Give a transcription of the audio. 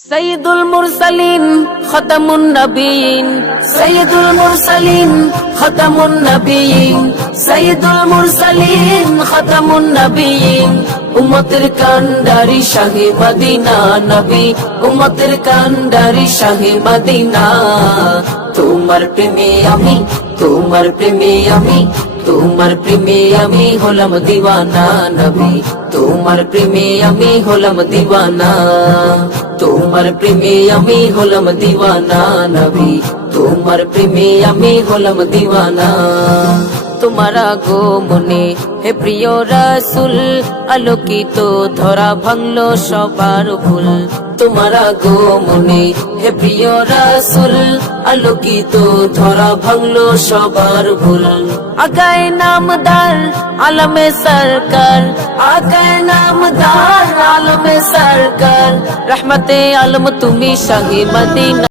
সৈয়দুল মুরসালিন খতামুন নবীন, সৈয়দুল মুরসালিন খতামুন নবীন, সৈয়দুল মুরসালিন খতামুন নবীন। উম্মতের কান্ডারি শাহে মদিনা নবী, উম্মতের কান্ডারি শাহে মদিনা। তোমার প্রেমে আমি, তোমার প্রেমে আমি, তোমার প্রেমে আমি হলাম দিওয়ানা নবী, তোমার প্রেমে আমি হলাম দিওয়ানা, তোমার প্রেমে আমি হলাম দিওয়ানা নবী, তোমার প্রেমে আমি হলাম দিওয়ানা। তোমার আগমনে হে প্রিয় রাসূল, আলোকিত ধরা ভাঙলো সবার ভুল। তোমার আগমনে হে প্রিয় রাসূল, আলোকিত ধরা ভাঙলো সবার ভুল। আগায় নামদার আলমে সরকার, আগায় নামদার আলমে সরকার, রহমতে আলম তুমি শাহে মদিনা।